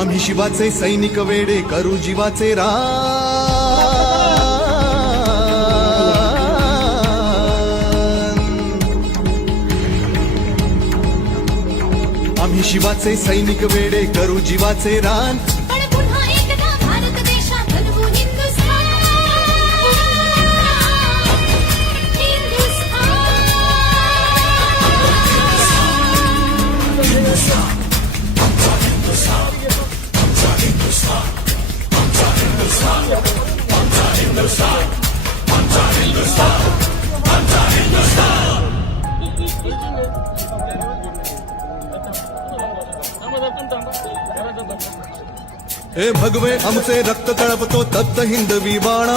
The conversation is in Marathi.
आम्ही शिवाचे सैनिक वेडे करू जीवाचे आम्ही शिवाचे सैनिक वेडे करू जीवाचे रान पण पुन्हा एकदा भारत देशात बनवू हिंदुस्थान हे भगवे आमचे रक्त तळपतो तप्त हिंदवी बाणा